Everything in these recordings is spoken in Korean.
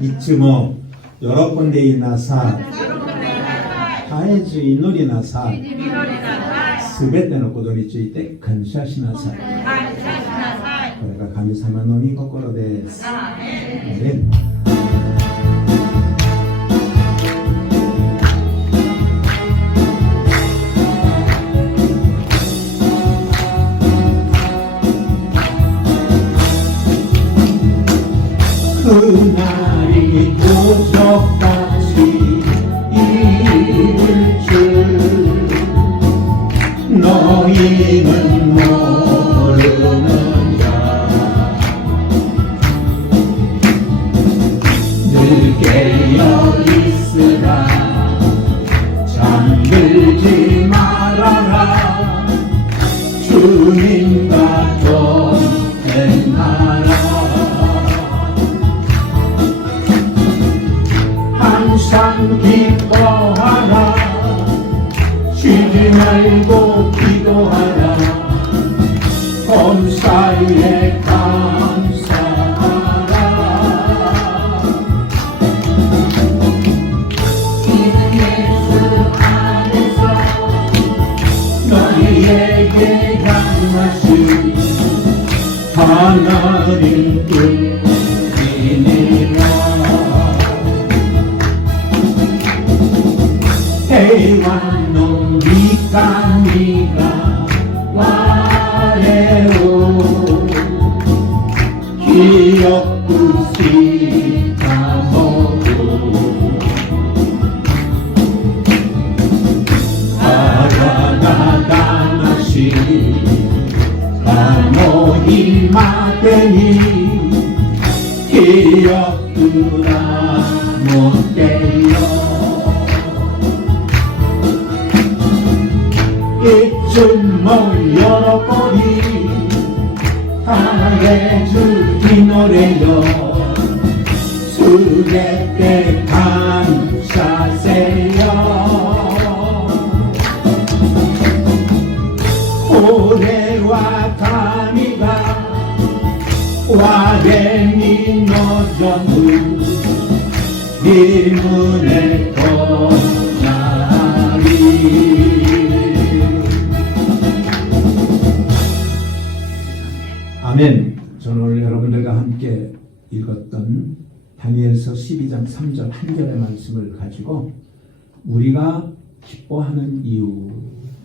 이쯤어 여러 군데 있나사 하에즈 이노리 나사 스베테 놓고 도리치 때 간샤시나사 그러니까 감사만 놈이 거꾸로 데스 아멘. 그날이 도적같이 이룰 줄 너희는 모르는 자 늘 깨어 있으라 잠들지 말아라 주님과 동행하라 항상 기뻐하라 쉬지 말고 기도하라 범사에 감사하라 이는 예수 안에서 너희에게 향하신 하나님 뜻이니라 대왕놈 미카미가 와레오 기억구시 가모고 아라나다나시 가모히마데니 기억구라 못돼요 이쯤 모여버리 하예주 이 노래요 수레때 감사세요 고래와 가미가 와레미 너전우 이문에 도나리 아멘. 저는 오늘 여러분들과 함께 읽었던 다니엘서 12장 3절 한 절의 말씀을 가지고 우리가 기뻐하는 이유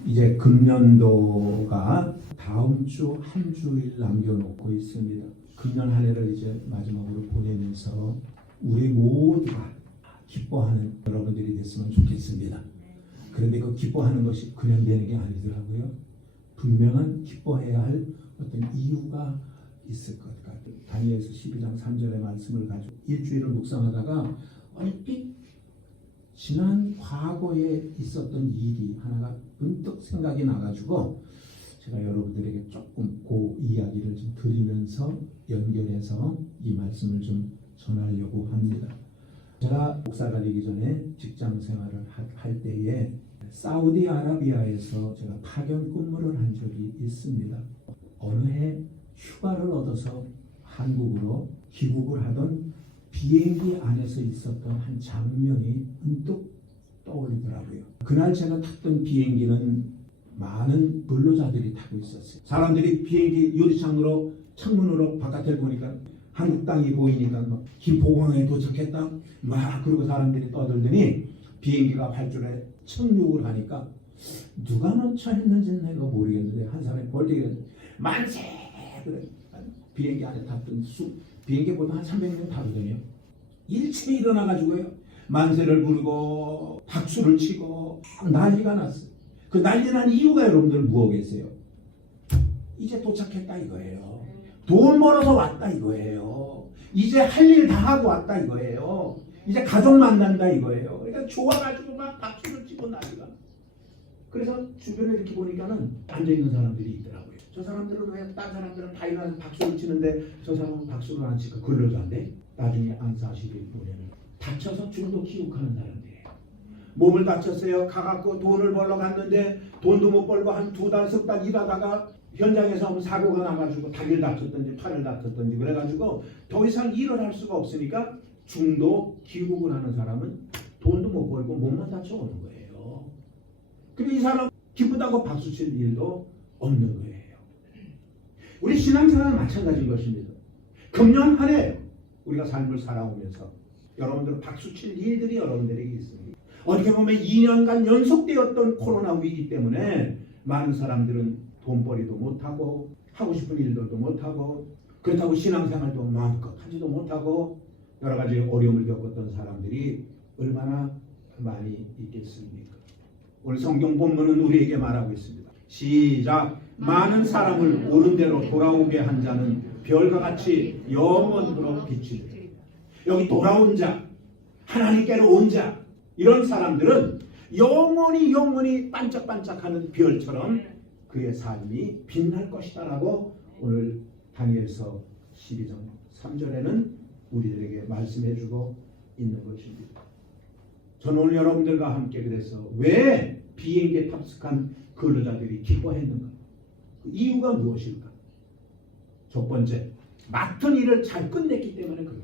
이제 금년도가 다음 주 한 주일 남겨놓고 있습니다. 금년 한 해를 이제 마지막으로 보내면서 우리 모두가 기뻐하는 여러분들이 됐으면 좋겠습니다. 그런데 그 기뻐하는 것이 그냥 되는 게 아니더라고요. 분명한 기뻐해야 할 어떤 이유가 있을 것 같아요. 다니엘서 12장 3절의 말씀을 가지고 일주일을 묵상하다가 얼핏 지난 과거에 있었던 일이 하나가 문득 생각이 나가지고 제가 여러분들에게 조금 그 이야기를 좀 드리면서 연결해서 이 말씀을 좀 전하려고 합니다. 제가 목사가 되기 전에 직장 생활을 할 때에 사우디아라비아에서 제가 파견 근무를 한 적이 있습니다. 어느 해 휴가를 얻어서 한국으로 귀국을 하던 비행기 안에서 있었던 한 장면이 문득 떠오르더라고요. 그날 제가 탔던 비행기는 많은 근로자들이 타고 있었어요. 사람들이 비행기 유리창으로 창문으로 바깥을 보니까 한국 땅이 보이니까 막 김포공항에 도착했다 막 그러고 사람들이 떠들더니 비행기가 활주로에 착륙을 하니까 누가 먼저 했는지는 내가 모르겠는데 한 사람이 벌떼가 만세 그래 비행기 안에 탔던 비행기보다 한 300명 타거든요. 일체에 일어나가지고요 만세를 부르고 박수를 치고 난리가 났어요. 그 난리 난 이유가 여러분들 무엇이겠어요? 이제 도착했다 이거예요. 돈 벌어서 왔다 이거예요. 이제 할 일 다 하고 왔다 이거예요. 이제 가족 만난다 이거예요. 그러니까 좋아가지고 막 박수를 치고 난리가. 그래서 주변에 이렇게 보니까는 앉아있는 사람들이 있더라고요. 저 사람들은 왜 딴 사람들은 다 일어나서 박수를 치는데 저 사람은 박수를 안 치고 근로자 안 돼? 나중에 안 사시길 보내는 다쳐서 죽어도 기록하는 사람들이에요. 몸을 다쳤어요. 가갖고 돈을 벌러 갔는데 돈도 못 벌고 한 2달, 3달 일하다가 현장에서 사고가 나가지고 다리를 다쳤든지 팔을 다쳤든지 그래가지고 더 이상 일을 할 수가 없으니까 중도 귀국을 하는 사람은 돈도 못 벌고 몸만 다쳐 오는 거예요. 근데 이 사람 기쁘다고 박수 칠 일도 없는 거예요. 우리 신앙생활은 마찬가지인 것입니다. 금년 한 해 우리가 삶을 살아오면서 여러분들 박수 칠 일들이 여러분들에게 있습니다. 어떻게 보면 2년간 연속되었던 코로나 위기 때문에 많은 사람들은 돈벌이도 못하고 하고 싶은 일들도 못하고 그렇다고 신앙생활도 마음껏 하지도 못하고 여러 가지 어려움을 겪었던 사람들이 얼마나 많이 있겠습니까? 오늘 성경 본문은 우리에게 말하고 있습니다. 시작. 많은 사람을 옳은 대로 돌아오게 한 자는 별과 같이 영원토록 비치리라. 여기 돌아온 자, 하나님께로 온 자, 이런 사람들은 영원히 반짝반짝하는 별처럼 그의 삶이 빛날 것이다라고 오늘 다니엘서 12장 3절에는 우리들에게 말씀해주고 있는 것입니다. 저는 오늘 여러분들과 함께 그래서 왜 비행기에 탑승한 근로자들이 기뻐했는가? 그 이유가 무엇일까? 첫 번째, 맡은 일을 잘 끝냈기 때문에 그래요.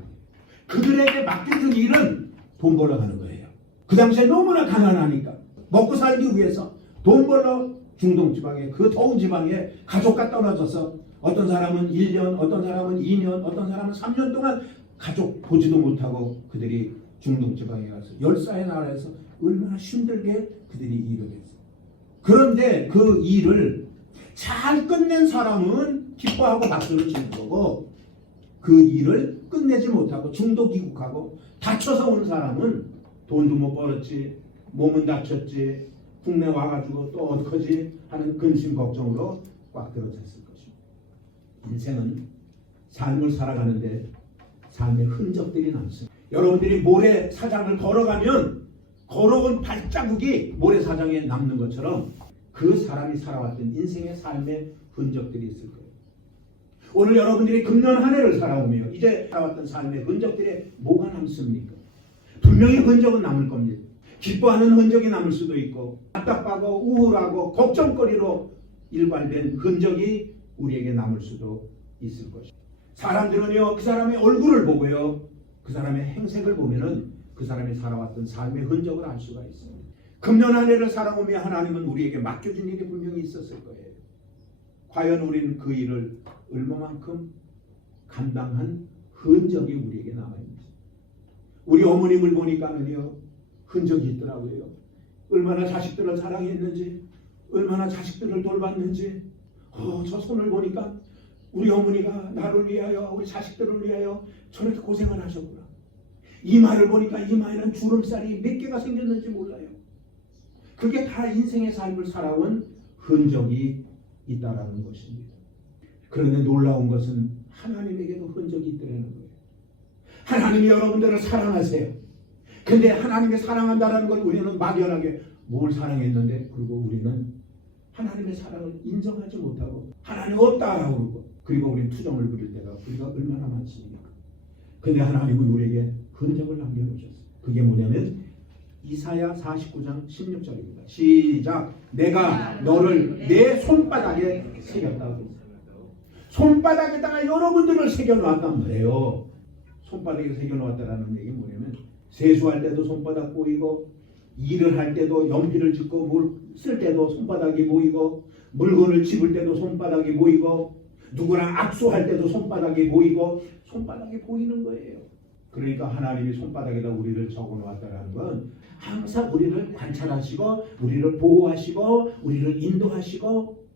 그들에게 맡겨진 일은 돈 벌러 가는 거예요. 그 당시에 너무나 가난하니까 먹고 살기 위해서 돈 벌러 중동 지방에, 그 더운 지방에 가족과 떨어져서 어떤 사람은 1년, 어떤 사람은 2년, 어떤 사람은 3년 동안 가족 보지도 못하고 그들이 중동 지방에 가서 열사의 나라에서 얼마나 힘들게 그들이 일을 했어요. 그런데 그 일을 잘 끝낸 사람은 기뻐하고 박수를 치는 거고, 그 일을 끝내지 못하고 중도 귀국하고 다쳐서 온 사람은 돈도 못 벌었지, 몸은 다쳤지, 국내 와가지고 또 어떡하지 하는 근심 걱정으로 꽉 들어찼을 것입니다. 인생은 삶을 살아가는데 삶의 흔적들이 남습니다. 여러분들이 모래사장을 걸어가면 걸어온 발자국이 모래사장에 남는 것처럼 그 사람이 살아왔던 인생의 삶의 흔적들이 있을 거예요. 오늘 여러분들이 금년 한 해를 살아오며 이제 살아왔던 삶의 흔적들이 뭐가 남습니까? 분명히 흔적은 남을 겁니다. 기뻐하는 흔적이 남을 수도 있고, 답답하고 우울하고 걱정거리로 일관된 흔적이 우리에게 남을 수도 있을 것입니다. 사람들은요, 그 사람의 얼굴을 보고요, 그 사람의 행색을 보면은 그 사람이 살아왔던 삶의 흔적을 알 수가 있습니다. 금년 한 해를 살아오며 하나님은 우리에게 맡겨준 일이 분명히 있었을 거예요. 과연 우리는 그 일을 얼마만큼 감당한 흔적이 우리에게 남아있는지. 우리 어머님을 보니까는요, 흔적이 있더라고요. 얼마나 자식들을 사랑했는지, 얼마나 자식들을 돌봤는지. 저 손을 보니까 우리 어머니가 나를 위하여, 우리 자식들을 위하여 저렇게 고생을 하셨구나. 이마를 보니까 이마에는 주름살이 몇 개가 생겼는지 몰라요. 그게 다 인생의 삶을 살아온 흔적이 있다라는 것입니다. 그런데 놀라운 것은 하나님에게도 흔적이 있다는 거예요. 하나님이 여러분들을 사랑하세요. 근데 하나님이 사랑한다는 걸 우리는 막연하게 뭘 사랑했는데, 그리고 우리는 하나님의 사랑을 인정하지 못하고 하나님 없다라고 그러고, 그리고 우리는 투정을 부릴 때가 우리가 얼마나 많습니까? 근데 하나님은 우리에게 흔적을 남겨놓으셨어요. 그게 뭐냐면 이사야 49장 16절입니다. 시작. 내가 너를 내 손바닥에 새겼다고. 손바닥에다가 여러분들을 새겨놓았단 말이에요. 손바닥에 새겨놓았다라는 얘기 뭐냐면, 세수할 때도 손바닥 보이고, 일을 할 때도 연필을 짚고 물 쓸 때도 손바닥이 보이고, 물건을 집을 때도 손바닥이 보이고, 누구랑 악수할 때도 손바닥이 보이고, 손바닥이 보이는 거예요. 그러니까 하나님이 손바닥에다 우리를 적어놓았다는 건 항상 우리를 관찰하시고, 우리를 보호하시고, 우리를 인도하시고,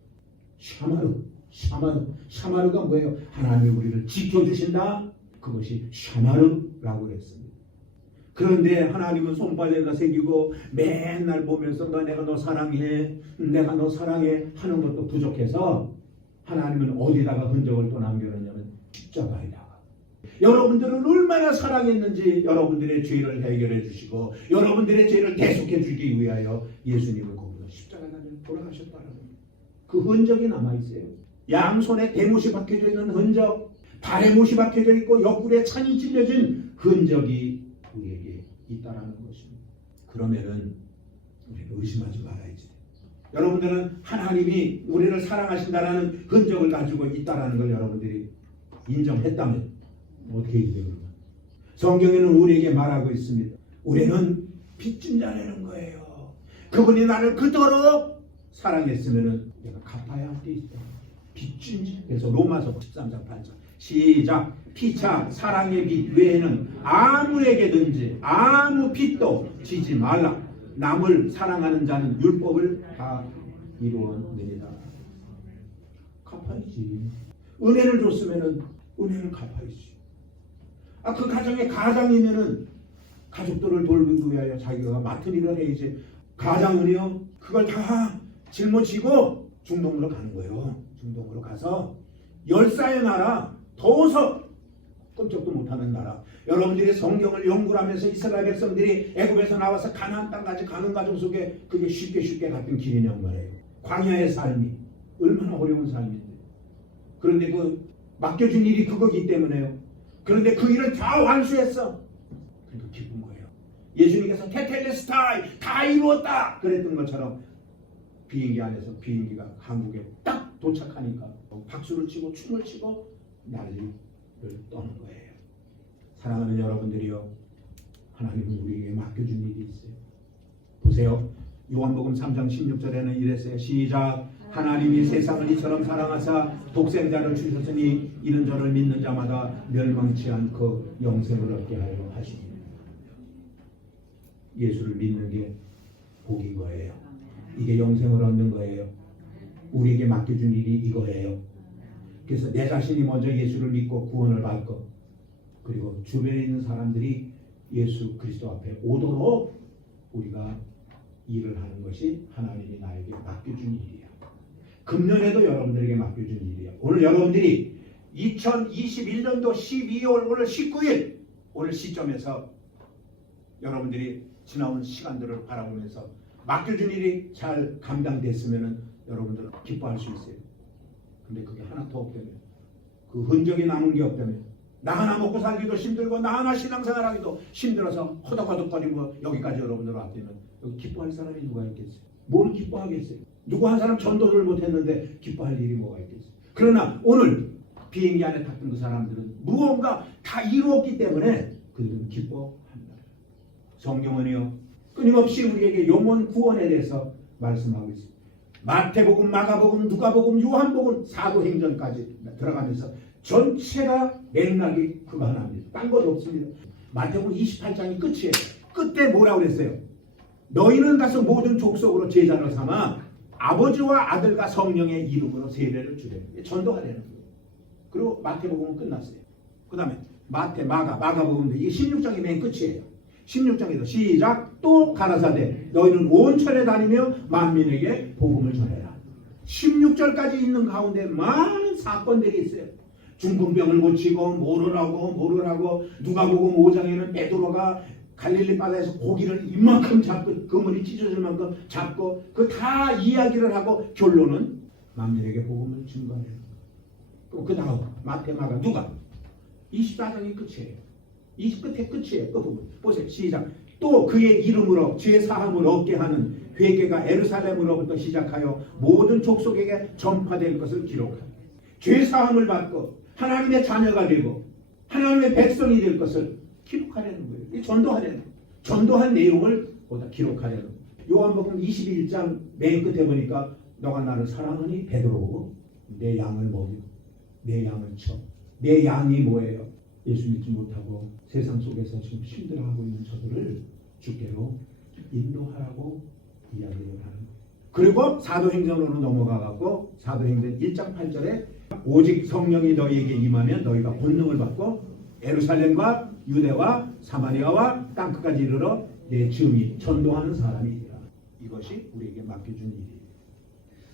샤마르가 뭐예요? 하나님이 우리를 지켜주신다. 그것이 샤마르라고 했습니다. 그런데 하나님은 손바닥에다 새기고 맨날 보면서 내가 너 사랑해, 내가 너 사랑해 하는 것도 부족해서 하나님은 어디다가 흔적을 또 남겨놓냐면 십자가에다가. 여러분들을 얼마나 사랑했는지 여러분들의 죄를 해결해 주시고 여러분들의 죄를 대속해 주기 위하여 예수님을 거기서 십자가에 돌아가셨다는 그 흔적이 남아있어요. 양손에 대못이 박혀져 있는 흔적, 발에 못이 박혀져 있고 옆구리에 찬이 찔려진 흔적이 우리에게 있다라는 것입니다. 그러면은 우리는 의심하지 말아야지. 여러분들은 하나님이 우리를 사랑하신다라는 흔적을 가지고 있다라는 걸 여러분들이 인정했다면 어떻게 해야 돼요? 성경에는 우리에게 말하고 있습니다. 우리는 빚진 자라는 거예요. 그분이 나를 그토록 사랑했으면 내가 갚아야 할 게 있다. 빚진 자. 그래서 로마서 13장 8절 시작. 피차 사랑의 빚 외에는 아무에게든지 아무 빚도 지지 말라. 남을 사랑하는 자는 율법을 다 이루었느니라. 갚아야지. 은혜를 줬으면은 은혜를 갚아야지. 그 가정에 가장이면은 가족들을 돌보기 위하여 자기가 맡은 일을 해야지. 가장은요 그걸 다 짊어지고 중동으로 가는 거예요. 중동으로 가서 열사의 나라, 더워서 꼼짝도 못하는 나라. 여러분들이 성경을 연구를 하면서 이스라엘 백성들이 애굽에서 나와서 가나안 땅까지 가는 과정 속에 그게 쉽게 갔던 길이냔 말이에요. 광야의 삶이 얼마나 어려운 삶인데. 그런데 그 맡겨준 일이 그거기 때문에요. 그런데 그 일을 다 완수했어. 그러니까 기쁜 거예요. 예수님께서 테텔레스타이 다 이루었다 그랬던 것처럼 비행기 안에서 비행기가 한국에 딱 도착하니까 박수를 치고 춤을 치고 난리를 떠는 거예요. 사랑하는 여러분들이요, 하나님은 우리에게 맡겨준 일이 있어요. 보세요. 요한복음 3장 16절에는 이랬어요. 시작. 하나님이 세상을 이처럼 사랑하사 독생자를 주셨으니 이는 저를 믿는 자마다 멸망치 않고 영생을 얻게 하려 하시니. 예수를 믿는 게 복인 거예요. 이게 영생을 얻는 거예요. 우리에게 맡겨준 일이 이거예요. 그래서 내 자신이 먼저 예수를 믿고 구원을 받고, 그리고 주변에 있는 사람들이 예수 그리스도 앞에 오도록 우리가 일을 하는 것이 하나님이 나에게 맡겨준 일이야. 금년에도 여러분들에게 맡겨준 일이야. 오늘 여러분들이 2021년도 12월 오늘 19일 오늘 시점에서 여러분들이 지나온 시간들을 바라보면서 맡겨준 일이 잘 감당됐으면 여러분들은 기뻐할 수 있어요. 근데 그게 하나도 없다면, 그 흔적이 남은 게 없다면, 나 하나 먹고 살기도 힘들고 나 하나 신앙생활하기도 힘들어서 허덕허덕거리고 여기까지 여러분들 왔다면 여기 기뻐할 사람이 누가 있겠어요? 뭘 기뻐하겠어요? 누구 한 사람 전도를 못했는데 기뻐할 일이 뭐가 있겠어요? 그러나 오늘 비행기 안에 탔던 그 사람들은 무언가 다 이루었기 때문에 그들은 기뻐한다. 성경은요 끊임없이 우리에게 영혼 구원에 대해서 말씀하고 있습니다. 마태복음, 마가복음, 누가복음, 요한복음, 사도행전까지 들어가면서 전체가 맥락이 그거 하나입니다. 딴 것 없습니다. 마태복음 28장이 끝이에요. 끝에 뭐라고 그랬어요? 너희는 가서 모든 족속으로 제자를 삼아 아버지와 아들과 성령의 이름으로 세례를 주래. 전도하라는 거예요. 그리고 마태복음은 끝났어요. 그 다음에 마태, 마가복음도 이게 16장이 맨 끝이에요. 16장에서 시작. 또 가라사대 너희는 온 천에 다니며 만민에게 복음을 전해라. 16절까지 있는 가운데 많은 사건들이 있어요. 중풍병을 고치고 모르라고 누가복음 5장에는 베드로가 갈릴리 바다에서 고기를 이만큼 잡고 그물이 찢어질 만큼 잡고 그 다 이야기를 하고 결론은 만민에게 복음을 증거해요. 그 다음 마태, 마가, 누가 24장이 끝이에요. 20끝에 끝이에요. 그 부분 보세요. 시작. 또 그의 이름으로 죄사함을 얻게 하는 회개가 예루살렘으로부터 시작하여 모든 족속에게 전파될 것을 기록하라. 죄사함을 받고 하나님의 자녀가 되고 하나님의 백성이 될 것을 기록하려는 거예요. 전도하려는 거예요. 전도한 내용을 보다 기록하려는 거예요. 요한복음 21장 맨 끝에 보니까 너가 나를 사랑하니 베드로고 내 양을 먹이고 내 양을 쳐. 내 양이 뭐예요? 예수 믿지 못하고 세상 속에서 지금 힘들어하고 있는 저들을 주께로 인도하라고 이야기를 하는 거예요. 그리고 사도행전으로 넘어가갖고 사도행전 1장 8절에 오직 성령이 너희에게 임하면 너희가 권능을 받고 예루살렘과 유대와 사마리아와 땅끝까지 이르러 내 증인 전도하는 사람이니라. 이것이 우리에게 맡겨준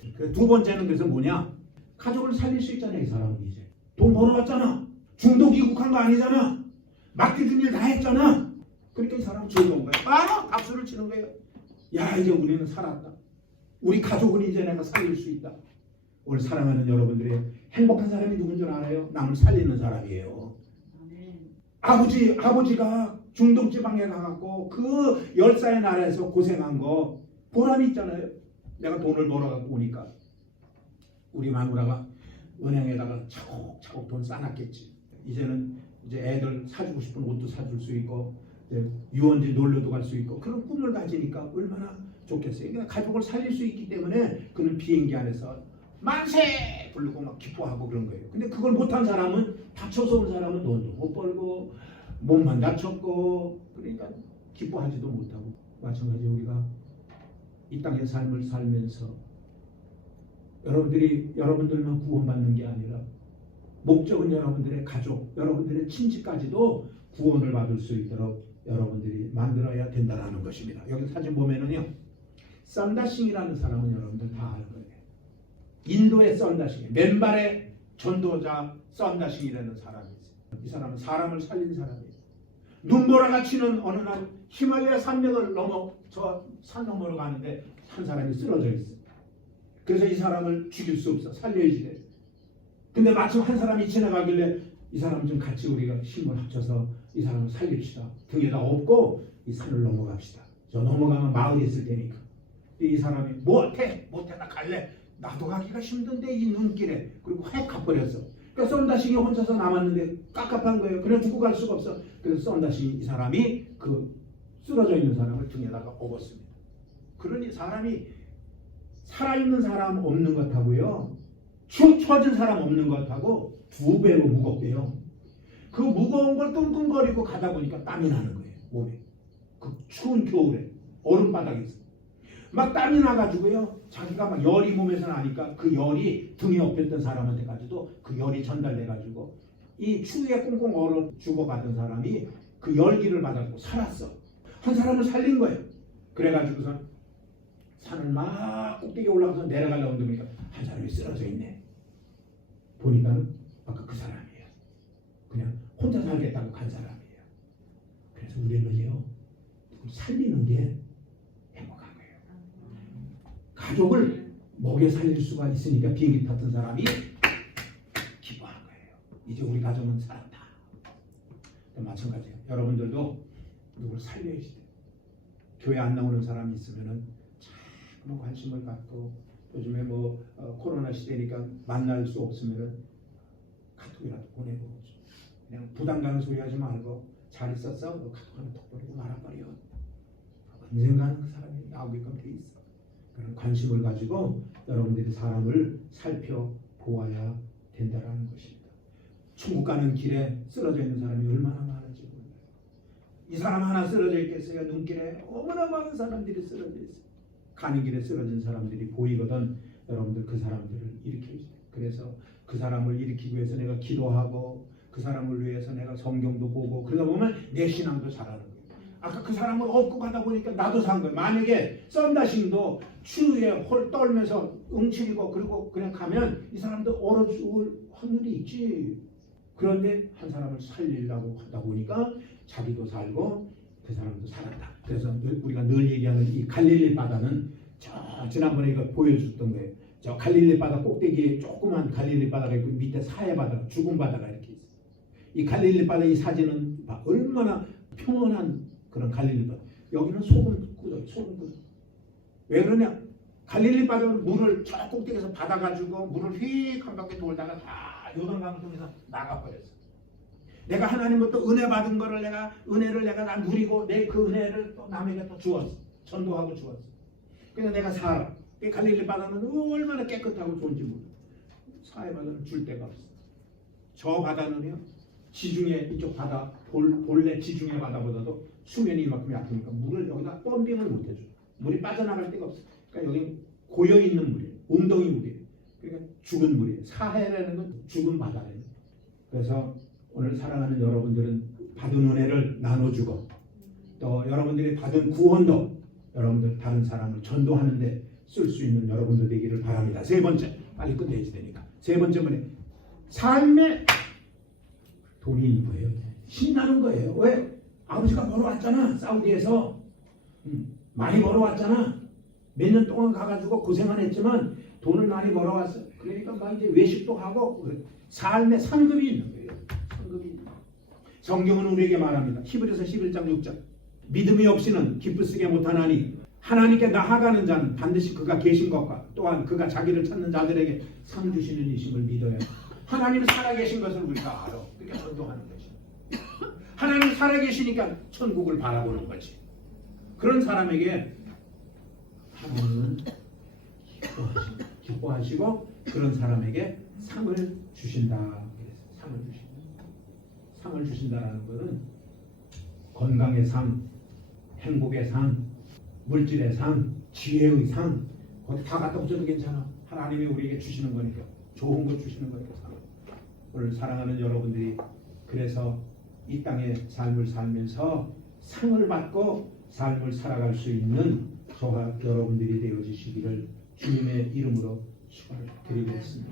일이에요. 두 번째는 그래서 뭐냐? 가족을 살릴 수 있잖아요. 이 사람은 이제 돈 벌어왔잖아. 중도 귀국한 거 아니잖아. 맡겨준 일 다 했잖아. 그러니까 이 사람은 즐거운 거야. 박수를 치는 거예요. 야, 이제 우리는 살았다. 우리 가족은 이제 내가 살릴 수 있다. 오늘 사랑하는 여러분들의 행복한 사람이 누군 줄 알아요? 남을 살리는 사람이에요. 아버지가 중동지방에 가갖고 그 열사의 나라에서 고생한 거 보람이 있잖아요. 내가 돈을 벌어갖고 오니까 우리 마누라가 은행에다가 차곡차곡 돈 쌓아놨겠지. 이제는 이제 애들 사주고 싶은 옷도 사줄 수 있고 이제 유원지 놀러도 갈 수 있고 그런 꿈을 가지니까 얼마나 좋겠어요. 그러니까 가족을 살릴 수 있기 때문에 그는 비행기 안에서 만세 부르고 막 기뻐하고 그런 거예요. 근데 그걸 못한 사람은 다쳐서 온 사람은 돈도 못 벌고 몸만 다쳤고 그러니까 기뻐하지도 못하고 마찬가지 우리가 이 땅의 삶을 살면서 여러분들만 구원받는 게 아니라 목적은 여러분들의 가족, 여러분들의 친지까지도 구원을 받을 수 있도록 여러분들이 만들어야 된다는 것입니다. 여기 사진 보면은요, 썬다싱이라는 사람은 여러분들 다 아는 거예요. 인도의 썬다싱, 맨발의 전도자 썬다싱이라는 사람이 있어요. 이 사람은 사람을 살린 사람이에요. 눈보라가 치는 어느 날 히말라야 산맥을 넘어 저 산 너머로 가는데 한 사람이 쓰러져 있어요. 그래서 이 사람을 죽일 수 없어, 살려야지 돼. 근데 마침 한 사람이 지나가길래 이 사람 좀 같이 우리가 힘을 합쳐서 이 사람을 살립시다. 등에다 업고 이 산을 넘어갑시다. 저 넘어가면 마을이 있을 테니까. 이 사람이 못해 나 갈래. 나도 가기가 힘든데 이 눈길에. 그리고 확 가버렸어. 그러니까 썬다싱이 혼자서 남았는데 깝깝한 거예요. 그냥 두고 갈 수가 없어. 그래서 썬다싱이 이 사람이 그 쓰러져 있는 사람을 등에다가 업었습니다. 그러니 사람이 살아있는 사람 없는 것하고요, 축 처진 사람 없는 것하고 2배로 무겁대요. 그 무거운 걸 끙끙거리고 가다 보니까 땀이 나는 거예요, 몸에. 그 추운 겨울에 얼음바닥에서 막 땀이 나가지고요, 자기가 막 열이 몸에서 나니까 그 열이 등에 업혔던 사람한테까지도 그 열이 전달돼가지고 이 추위에 꽁꽁 얼어 죽어가던 사람이 그 열기를 받았고 살았어. 한 사람을 살린 거예요. 그래가지고선 산을 막 꼭대기에 올라가서 내려가려고 하니까 한 사람이 쓰러져 있네. 보니까는 아까 그 사람이에요. 그냥 혼자 살겠다고 간 사람이에요. 그래서 우리는요, 살리는 게 행복한 거예요. 가족을 먹여 살릴 수가 있으니까 비행기 탔던 사람이 기뻐한 거예요. 이제 우리 가족은 살았다. 마찬가지예요. 여러분들도 누구를 살려야지 돼요. 교회 안 나오는 사람이 있으면은 참 관심을 갖고, 요즘에 코로나 시대니까 만날 수 없으면은 카톡이라도 보내고, 그냥 부담 가는 소리 하지 말고 잘 있었어? 너 카톡 하나 톡 보내고 말아버려. 언젠가는 그 사람이 나오게끔 돼 있어. 그런 관심을 가지고 여러분들이 사람을 살펴보아야 된다는 것입니다. 천국 가는 길에 쓰러져 있는 사람이 얼마나 많은지 몰라요. 이 사람 하나 쓰러져 있겠어요? 눈길에 얼마나 많은 사람들이 쓰러져 있어요. 가는 길에 쓰러진 사람들이 보이거든 여러분들 그 사람들을 일으켜야 돼요. 그래서 그 사람을 일으키기 위해서 내가 기도하고 그 사람을 위해서 내가 성경도 보고 그러다 보면 내 신앙도 자라는 거예요. 아까 그 사람을 업고 가다 보니까 나도 산 거예요. 만약에 썬다싱도 추위에 홀 떨면서 응치리고 그리고 그냥 가면 이 사람도 얼어 죽을 확률이 있지. 그런데 한 사람을 살리려고 하다 보니까 자기도 살고 그 사람도 살았다. 그래서 우리가 늘 얘기하는 이 갈릴리 바다는 지난번에 이거 보여줬던 거예요. 저 갈릴리 바다 꼭대기에 조그만 갈릴리 바다가 있고 밑에 사해 바다가, 죽은 바다가 이렇게 있어요. 이 갈릴리 바다 이 사진은 얼마나 평온한 그런 갈릴리 바다. 여기는 소금 꾸덕, 소금 꾸덕. 왜 그러냐? 갈릴리 바다는 물을 저 꼭대기에서 받아가지고 물을 휙 한 바퀴 돌다가 다 요단강을 통해서 나가버렸어. 내가 하나님부터 은혜 받은 거를 은혜를 다 누리고 내 그 은혜를 또 남에게 또 주었어. 전도하고 주었어. 그래서 내가 살아. 이 갈릴리 바다는 얼마나 깨끗하고 좋은지 몰라. 사해 바다는 줄 데가 없어. 저 바다는요, 지중해 이쪽 바다 본래 지중해 바다보다도 수면이 이만큼 얕으니까 물을 여기다 펌핑을 못 해줘. 물이 빠져나갈 데가 없어. 그러니까 여기 고여 있는 물이에요. 웅덩이 물이에요. 그러니까 죽은 물이에요. 사해라는 건 죽은 바다예요. 그래서 오늘 사랑하는 여러분들은 받은 은혜를 나눠주고 또 여러분들이 받은 구원도 여러분들 다른 사람을 전도하는데 쓸 수 있는 여러분들 되기를 바랍니다. 세 번째, 빨리 끝내야지 되니까. 세 번째는 삶에 돈이 있는 거예요. 신나는 거예요. 왜? 아버지가 벌어왔잖아. 사우디에서 많이 벌어왔잖아. 몇 년 동안 가가지고 고생은 했지만 돈을 많이 벌어왔어. 그러니까 막 이제 외식도 하고 삶의 상급이 있는 거예요. 상급이. 성경은 우리에게 말합니다. 히브리서 11장 6절. 믿음이 없이는 기쁘시게 못하나니 하나님께 나아가는 자는 반드시 그가 계신 것과 또한 그가 자기를 찾는 자들에게 상 주시는 이심을 믿어야 해. 하나님이 살아계신 것을 우리가 알아. 그러니까 전도하는 것이. 하나님 살아계시니까 천국을 바라보는 거지. 그런 사람에게 하나님은 기뻐하시고 그런 사람에게 상을 주신다. 그래서 상을 주신다라는 것은 건강의 상, 행복의 상, 물질의 상, 지혜의 상, 거기 다 갖다 붙여도 괜찮아. 하나님이 우리에게 주시는 거니까, 좋은 거 주시는 거니까. 오늘 사랑하는 여러분들이 그래서 이 땅의 삶을 살면서 상을 받고 삶을 살아갈 수 있는 저와 여러분들이 되어주시기를 주님의 이름으로 축원을 드리겠습니다.